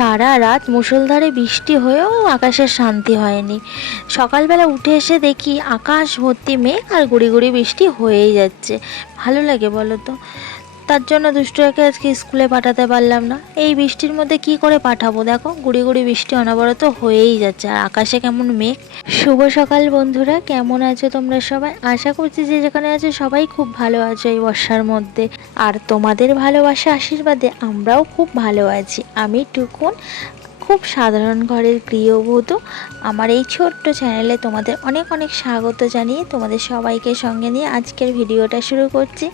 সারা রাত মুষলধারে বৃষ্টি হয়েও আকাশের শান্তি হয়নি। সকালবেলা উঠে এসে দেখি আকাশ ভর্তি মেঘ আর গুড়ি গুড়ি বৃষ্টি হয়েই যাচ্ছে। ভালো লাগে বলো তো? তার জন্য দুষ্টুকে আজকে স্কুলে পাঠাতে পারলাম না। এই বৃষ্টির মধ্যে কি করে পাঠাবো? দেখো গুড়ি গুড়ি বৃষ্টি অনবরত হয়েই যাচ্ছে, আর আকাশে কেমন মেঘ। শুভ সকাল বন্ধুরা, কেমন আছো তোমরা সবাই? আশা করছি যে যেখানে আছো সবাই খুব ভালো আছো এই বর্ষার মধ্যে। আর তোমাদের ভালোবাসা আশীর্বাদে আমরাও খুব ভালো আছি। আমি টুকুন, খুব সাধারণ ঘরের গৃহবধূ। আমার এই ছোট্ট চ্যানেলে তোমাদের অনেক অনেক স্বাগত জানিয়ে তোমাদের সবাইকে সঙ্গে নিয়ে আজকের ভিডিওটা শুরু করছি।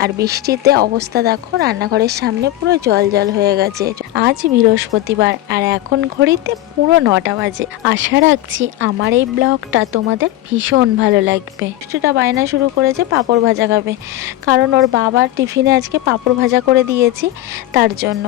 আর বৃষ্টিতে অবস্থা দেখো, রান্নাঘরের সামনে পুরো জল জল হয়ে গেছে। আজ বৃহস্পতিবার আর এখন ঘড়িতে পুরো 9টা বাজে। আশা রাখছি আমার এই ব্লগটা তোমাদের ভীষণ ভালো লাগবে। সেটা বায়না শুরু করেছে পাঁপড় ভাজা খাবে, কারণ ওর বাবার টিফিনে আজকে পাঁপড় ভাজা করে দিয়েছি, তার জন্য।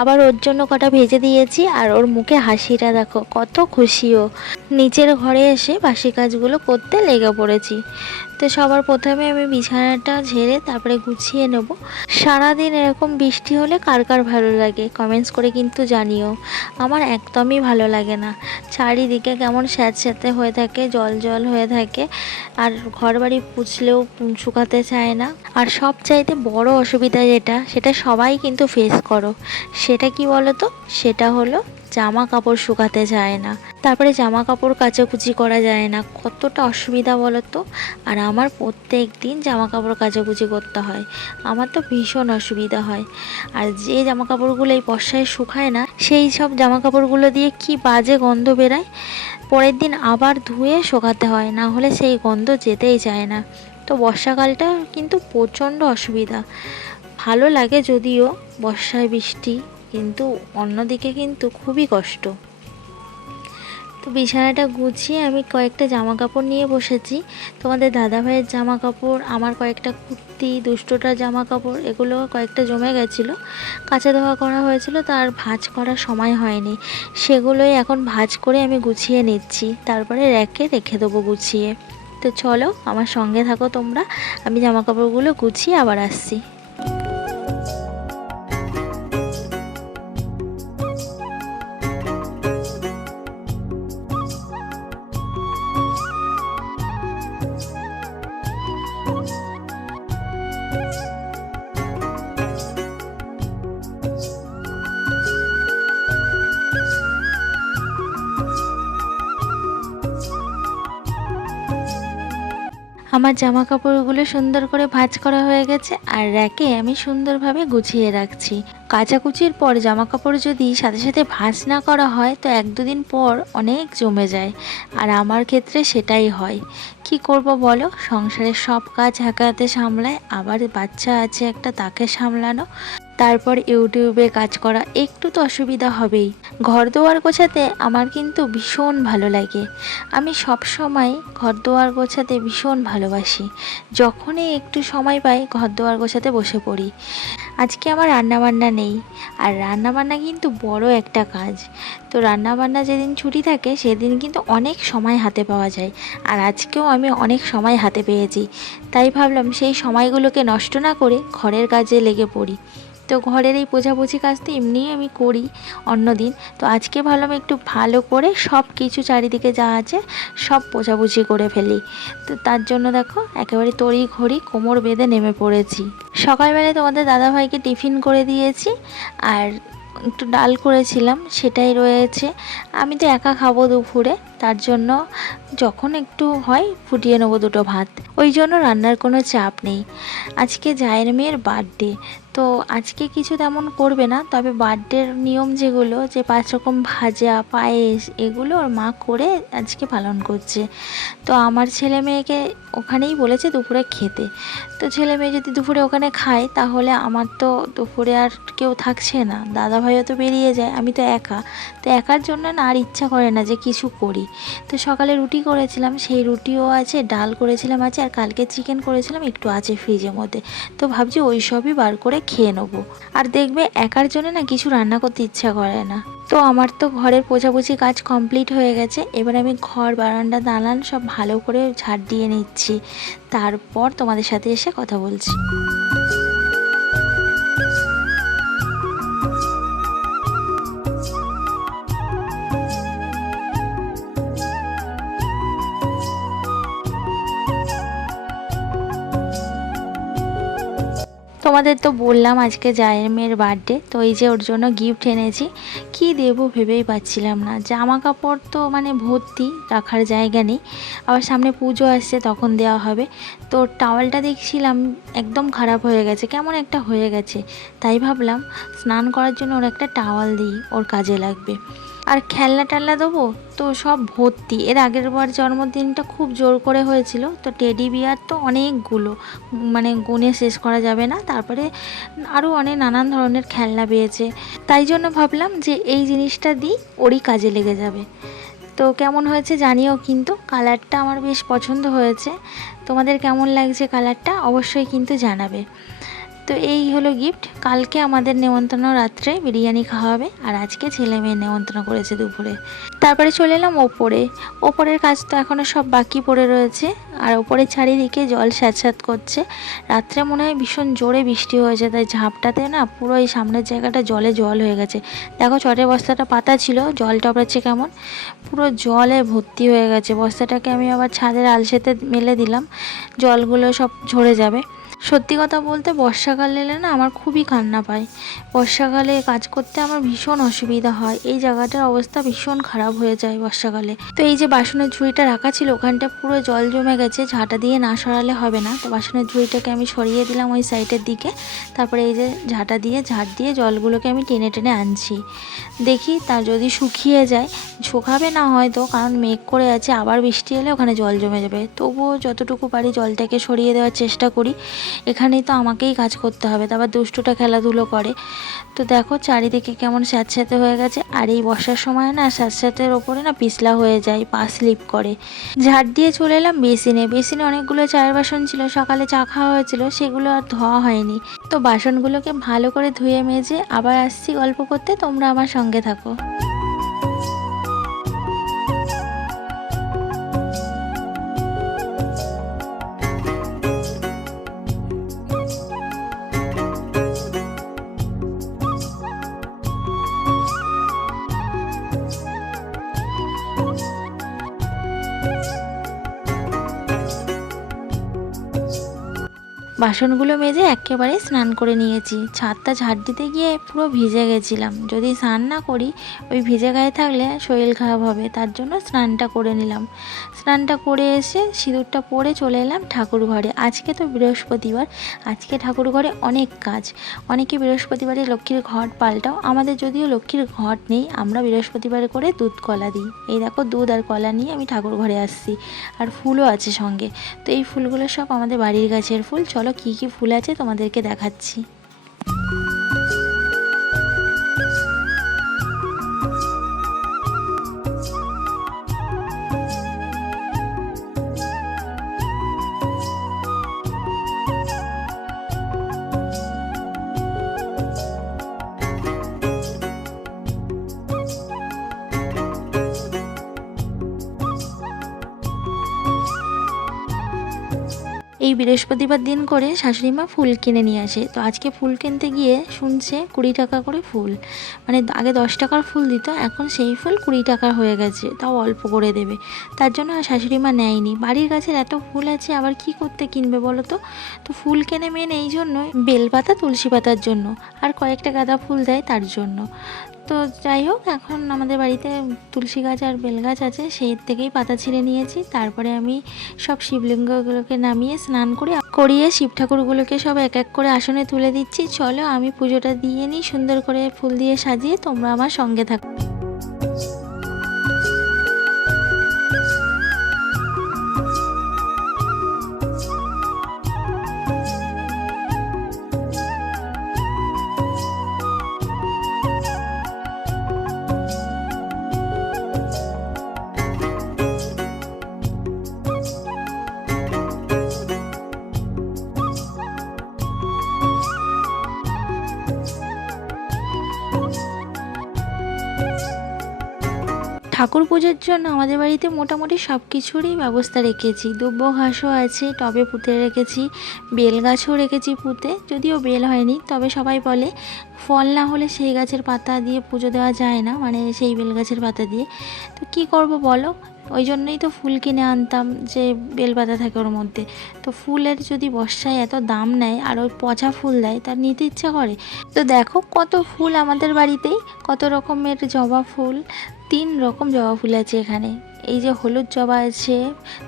আবার ওর জন্য কটা ভেজে দিয়েছি, আর ওর মুখে হাসিটা দেখো, কত খুশিও। নিচের ঘরে এসে বাসি কাজগুলো করতে লেগে পড়েছি। তো সবার প্রথমে আমি বিছানাটা ঝেড়ে তারপরে গুছিয়ে নেব। সারাদিন এরকম বৃষ্টি হলে কার কার ভালো লাগে কমেন্টস করে কিন্তু জানিও। আমার একদমই ভালো লাগে না। চারিদিকে কেমন স্যাঁতস্যাঁতে হয়ে থাকে, জল জল হয়ে থাকে, আর ঘর বাড়ি পুছলেও শুকাতে চায় না। আর সব চাইতে বড় অসুবিধা যেটা, সেটা সবাই কিন্তু ফেস করো। সেটা কি বলো তো? সেটা হলো জামা কাপড় শুকাতে যায় না, তারপরে জামা কাপড় কাচাকুচি করা যায় না। কতটা অসুবিধা বলো তো? আর আমার প্রত্যেক দিন জামা কাপড় কাচাকুচি করতে হয়। আমার তো ভীষণ অসুবিধা হয়। আর যে জামা কাপড়গুলো এই বর্ষায় শুকায় না, সেই সব জামা কাপড়গুলো দিয়ে কি বাজে গন্ধ বেরায়। পরের দিন আবার ধুয়ে শুকাতে হয়, না হলে সেই গন্ধ যেতেই চায় না। তো বর্ষাকালটা কিন্তু প্রচণ্ড অসুবিধা। ভালো লাগে যদিও বর্ষায় বৃষ্টি, কিন্তু অন্যদিকে কিন্তু খুবই কষ্ট। তো বিছানাটা গুছিয়ে আমি কয়েকটা জামা কাপড় নিয়ে বসেছি। তোমাদের দাদাভাইয়ের জামা কাপড়, আমার কয়েকটা কুর্তি, দুষ্টটার জামা কাপড়, এগুলো কয়েকটা জমে গেছিলো, কাচা ধোয়া করা হয়েছিল, তার ভাঁজ করার সময় হয়নি। সেগুলোই এখন ভাঁজ করে আমি গুছিয়ে নিচ্ছি, তারপরে র্যাকে রেখে দেবো গুছিয়ে। তো চলো আমার সঙ্গে থাকো তোমরা, আমি জামা কাপড়গুলো গুছিয়ে আবার আসছি। আমার জামা কাপড়গুলো সুন্দর করে ভাঁজ করা হয়ে গেছে, আর র্যাকে আমি সুন্দরভাবে গুছিয়ে রাখছি। কাচাকুচির পর জামা কাপড় যদি সাথে সাথে ভাঁজ না করা হয় তো 1-2 দিন পর অনেক জমে যায়, আর আমার ক্ষেত্রে সেটাই হয়। কি করব বলো, সংসারের সব কাজ একা হাতে সামলায়, আবার বাচ্চা আছে একটা, তাকে সামলানো, তারপর ইউটিউবে কাজ করা, একটু তো অসুবিধা হবেই। ঘর দুয়ার গোছাতে আমার কিন্তু ভীষণ ভালো লাগে। আমি সব সময় ঘর দুয়ার গোছাতে ভীষণ ভালোবাসি। যখনই একটু সময় পাই ঘর দুয়ার গোছাতে বসে পড়ি। আজকে আমার রান্নাবান্না নেই, আর রান্নাবান্না কিন্তু বড় একটা কাজ। তো রান্নাবান্না যেদিন ছুটি থাকে সেদিন কিন্তু অনেক সময় হাতে পাওয়া যায়, আর আজকেও আমি অনেক সময় হাতে পেয়েছি। তাই ভাবলাম সেই সময়গুলোকে নষ্ট না করে ঘরের কাজে লেগে পড়ি। তো ঘরের এই পোছাপুছি কাজ তো এমনিই আমি করি অন্য দিন, তো আজকে ভাবলাম একটু ভালো করে সব কিছু চারিদিকে যা আছে সব পোছাপুছি করে ফেলি। তো তার জন্য দেখো একেবারে তড়ি ঘড়ি কোমর বেঁধে নেমে পড়েছি। সকালবেলায় তোমাদের দাদাভাইকে টিফিন করে দিয়েছি, আর একটু ডাল করেছিলাম সেটাই রয়েছে। আমি তো একা খাবো দুপুরে, তার জন্য যখন একটু হয় ফুটিয়ে নেবো 2টো ভাত, ওই জন্য রান্নার কোনো চাপ নেই। আজকে জায়ের মেয়ের বার্থডে, তো আজকে কিছু তেমন করবে না, তবে বার্থডের নিয়ম যেগুলো, যে 5 রকম ভাজা, পায়েস, এগুলো ওর মা করে আজকে পালন করছে। তো আমার ছেলে মেয়েকে ওখানেই বলেছে দুপুরে খেতে। তো ছেলে মেয়ে যদি দুপুরে ওখানে খায় তাহলে আমার তো দুপুরে আর কেউ থাকছে না, দাদাভাইও তো বেরিয়ে যায়, আমি তো একা। তো একার জন্য না আর ইচ্ছা করে না যে কিছু করি। তো সকালে রুটি করেছিলাম, সেই রুটিও আছে, ডাল করেছিলাম আছে, আর কালকে চিকেন করেছিলাম একটু আছে ফ্রিজের মধ্যে। তো ভাবছি ওই সবই বার করে খেয়ে নেবো। আর দেখবে একার জন্য না কিছু রান্না করতে ইচ্ছা করে না। তো আমার তো ঘরের পোছাপুছি কাজ কমপ্লিট হয়ে গেছে। এবার আমি ঘর, বারান্দা, দালান সব ভালো করে ঝাড় দিয়ে নিচ্ছি, তারপর তোমাদের সাথে এসে কথা বলছি। তোমাদের তো বললাম আজকে জায়ের মেয়ের বার্থডে, তো এই যে ওর জন্য গিফট এনেছি। কি দেবো ভেবেই পাচ্ছিলাম না, জামা কাপড় তো মানে ভর্তি, রাখার জায়গা নেই। আবার সামনে পুজো আসছে, তখন দেওয়া হবে। তো টাওয়ালটা দেখছিলাম একদম খারাপ হয়ে গেছে, কেমন একটা হয়ে গেছে। তাই ভাবলাম স্নান করার জন্য ওর একটা টাওয়াল দিই, ওর কাজে লাগবে। আর খেলনা টেলনা দেবো তো সব ভর্তি। এর আগের বার জন্মদিনটা খুব জোর করে হয়েছিল, তো টেডি বিয়ার তো অনেকগুলো, মানে গুণে শেষ করা যাবে না। তারপরে আরও অনেক নানান ধরনের খেলনা পেয়েছে, তাই জন্য ভাবলাম যে এই জিনিসটা দিই, ওরই কাজে লেগে যাবে। তো কেমন হয়েছে জানিও, কিন্তু কালারটা আমার বেশ পছন্দ হয়েছে। তোমাদের কেমন লাগছে কালারটা অবশ্যই কিন্তু জানাবে। তো এই হলো গিফট। কালকে আমাদের নেমন্তন্ন রাত্রে বিরিয়ানি খাওয়া হবে, আর আজকে ছেলে মেয়ে নেমন্তন্ন করেছে দুপুরে। তারপরে চলে এলাম ওপরে। ওপরের কাজ তো এখনও সব বাকি পড়ে রয়েছে, আর ওপরের চারিদিকে জল স্যাঁতস্যাঁত করছে। রাত্রে মনে হয় ভীষণ জোরে বৃষ্টি হয়েছে, তাই ঝাপটাতে না পুরো এই সামনের জায়গাটা জলে জল হয়ে গেছে। দেখো চটের বস্তাটা পাতা ছিল, জল টপড়াচ্ছে কেমন, পুরো জলে ভর্তি হয়ে গেছে। বস্তাটাকে আমি আবার ছাদের আলসেতে মেলে দিলাম, জলগুলো সব ঝরে যাবে। সত্যি কথা বলতে বর্ষাকাল এলে না আমার খুবই কান্না পায়। বর্ষাকালে কাজ করতে আমার ভীষণ অসুবিধা হয়, এই জায়গাটার অবস্থা ভীষণ খারাপ হয়ে যায় বর্ষাকালে। তো এই যে বাসনের ঝুড়িটা রাখা ছিল, ওখানটা পুরো জল জমে গেছে, ঝাঁটা দিয়ে না সরালে হবে না। তো বাসনের ঝুড়িটাকে আমি সরিয়ে দিলাম ওই সাইডের দিকে। তারপরে এই যে ঝাঁটা দিয়ে ঝাঁট দিয়ে জলগুলোকে আমি টেনে টেনে আনছি। দেখি তা যদি শুকিয়ে যায়, শুকাবে না হয়তো, কারণ মেঘ করে আছে, আবার বৃষ্টি এলে ওখানে জল জমে যাবে। তবুও যতটুকু পারি জলটাকে সরিয়ে দেওয়ার চেষ্টা করি। এখানেই তো আমাকেই কাজ করতে হবে, তারপর দুষ্টুটা খেলাধুলো করে। তো দেখো চারিদিকে কেমন স্যাঁতস্যাঁতে হয়ে গেছে। আর এই বর্ষার সময় না স্যাঁতস্যাঁতের ওপরে না পিছলা হয়ে যায়, পা স্লিপ করে। ঝাড় দিয়ে চলে এলাম বেসিনে। বেসিনে অনেকগুলো চায়ের বাসন ছিল, সকালে চা খাওয়া হয়েছিল, সেগুলো আর ধোয়া হয়নি। তো বাসনগুলোকে ভালো করে ধুয়ে মেজে আবার আসছি গল্প করতে, তোমরা আমার সঙ্গে থাকো। বাসনগুলো মেজে একেবারে স্নান করে নিয়েছি। ছাদটা ঝাড় দিতে গিয়ে পুরো ভিজে গেছিলাম, যদি স্নান না করি ওই ভিজে গায়ে থাকলে শরীর খারাপ হবে, তার জন্য স্নানটা করে নিলাম। স্নানটা করে এসে সিঁদুরটা পরে চলে এলাম ঠাকুর ঘরে। আজকে তো বৃহস্পতিবার, আজকে ঠাকুর ঘরে অনেক কাজ। অনেকে বৃহস্পতিবারে লক্ষ্মীর ঘট পাল্টাও, আমাদের যদিও লক্ষ্মীর ঘট নেই, আমরা বৃহস্পতিবারে করে দুধ কলা দিই। এই দেখো দুধ আর কলা নিয়ে আমি ঠাকুর ঘরে আসছি, আর ফুলও আছে সঙ্গে। তো এই ফুলগুলো সব আমাদের বাড়ির গাছের ফুল। চলো কি কি ফুল আছে তোমাদেরকে দেখাচ্ছি। এই বৃহস্পতিবার দিন করে শাশুড়ি মা ফুল কিনে নিয়ে আসে। তো আজকে ফুল কিনতে গিয়ে শুনছে 20 টাকা করে ফুল, মানে আগে 10 টাকার ফুল দিত, এখন সেই ফুল 20 টাকা হয়ে গেছে, তাও অল্প করে দেবে। তার জন্য আর শাশুড়ি মা নেয়নি। বাড়ির গাছের এত ফুল আছে, আবার কি করতে কিনবে বলো তো। তো ফুল কেনে মেন এই জন্যই, বেলপাতা তুলসী পাতার জন্য, আর কয়েকটা গাঁদা ফুল দেয় তার জন্য। তো যাই হোক, এখন আমাদের বাড়িতে তুলসী গাছ আর বেল গাছ আছে, সেই থেকেই পাতা ছিঁড়ে নিয়েছি। তারপরে আমি সব শিবলিঙ্গগুলোকে নামিয়ে স্নান করিয়ে শিব ঠাকুরগুলোকে সব এক এক করে আসনে তুলে দিচ্ছি। চলো আমি পুজোটা দিয়ে নিই সুন্দর করে ফুল দিয়ে সাজিয়ে, তোমরা আমার সঙ্গে থাকো। ঠাকুর পুজোর জন্য আমাদের বাড়িতে মোটামুটি সব কিছুরই ব্যবস্থা রেখেছি। দুব্ব ঘাসও আছে, টবে পুঁতে রেখেছি, বেল গাছও রেখেছি পুঁতে, যদিও বেল হয়নি, তবে সবাই বলে ফল না হলে সেই গাছের পাতা দিয়ে পুজো দেওয়া যায় না, মানে সেই বেল গাছের পাতা দিয়ে। তো কি করব বলো, ওই জন্যই তো ফুল কিনে আনতাম, যে বেলপাতা থাকে ওর মধ্যে। তো ফুলের যদি বর্ষায় এত দাম নেয় আর ওই পচা ফুল দেয়, তার নিতে ইচ্ছা করে। তো দেখো কত ফুল আমাদের বাড়িতেই, কত রকমের জবা ফুল, 3 রকম জবা ফুল আছে এখানে। এই যে হলুদ জবা আছে,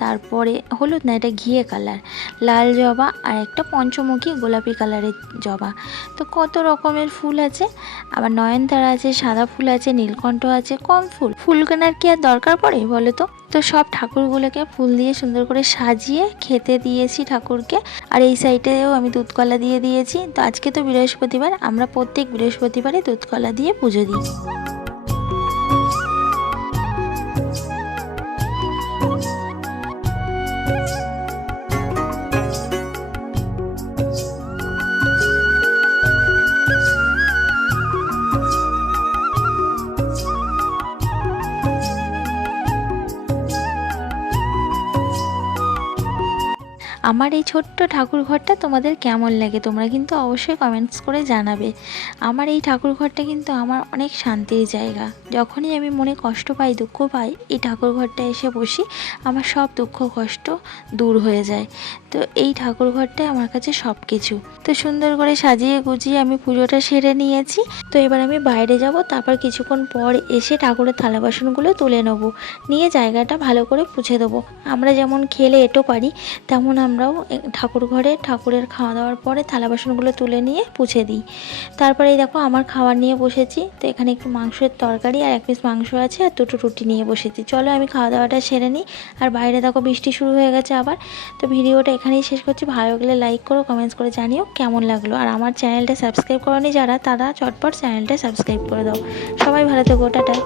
তারপরে হলুদ না, এটা ঘিয়ে কালার, লাল জবা, আর একটা পঞ্চমুখী গোলাপি কালারের জবা। তো কত রকমের ফুল আছে। আবার নয়নতারা আছে, সাদা ফুল আছে, নীলকণ্ঠ আছে, কম ফুল কেনার কি আর দরকার পড়ে বলো তো। তো সব ঠাকুরগুলোকে ফুল দিয়ে সুন্দর করে সাজিয়ে খেতে দিয়েছি ঠাকুরকে। আর এই সাইডেও আমি দুধ কলা দিয়ে দিয়েছি। তো আজকে তো বৃহস্পতিবার, আমরা প্রত্যেক বৃহস্পতিবারে দুধ কলা দিয়ে পুজো দিই। আমার এই ছোট্ট ঠাকুর ঘরটা তোমাদের কেমন লাগে তোমরা কিন্তু অবশ্যই কমেন্টস করে জানাবে। আমার এই ঠাকুর ঘরটা কিন্তু আমার অনেক শান্তির জায়গা। যখনই আমি মনে কষ্ট পাই, দুঃখ পাই, এই ঠাকুর ঘরটা এসে বসি, আমার সব দুঃখ কষ্ট দূর হয়ে যায়। তো এই ঠাকুর ঘরটাই আমার কাছে সব কিছু। তো সুন্দর করে সাজিয়ে গুজিয়ে আমি পুজোটা সেরে নিয়েছি। তো এবার আমি বাইরে যাব, তারপর কিছুক্ষণ পর এসে ঠাকুরের থালা বাসনগুলো তুলে নেবো, নিয়ে জায়গাটা ভালো করে পুছে দেবো। আমরা যেমন খেলে এঁটো পারি, তেমন আমরাও ঠাকুর ঘরে ঠাকুরের খাওয়া দাওয়ার পরে থালা বাসনগুলো তুলে নিয়ে পুছে দিই। তারপরে এই দেখো আমার খাবার নিয়ে বসেছি। তো এখানে একটু মাংসের তরকারি আর 1 পিস মাংস আছে, আর 2টো রুটি নিয়ে বসেছি। চলো আমি খাওয়া দাওয়াটা সেরে নিই। আর বাইরে দেখো বৃষ্টি শুরু হয়ে গেছে আবার। তো ভিডিওটা এখানেই শেষ করছি। ভালো লাগলে লাইক করো, কমেন্টস করে জানিও কেমন লাগলো। আর আমার চ্যানেলটা সাবস্ক্রাইব করোনি যারা, তারা চটপট চ্যানেলটা সাবস্ক্রাইব করে দাও। সবাই ভালো থেকো, টাটা।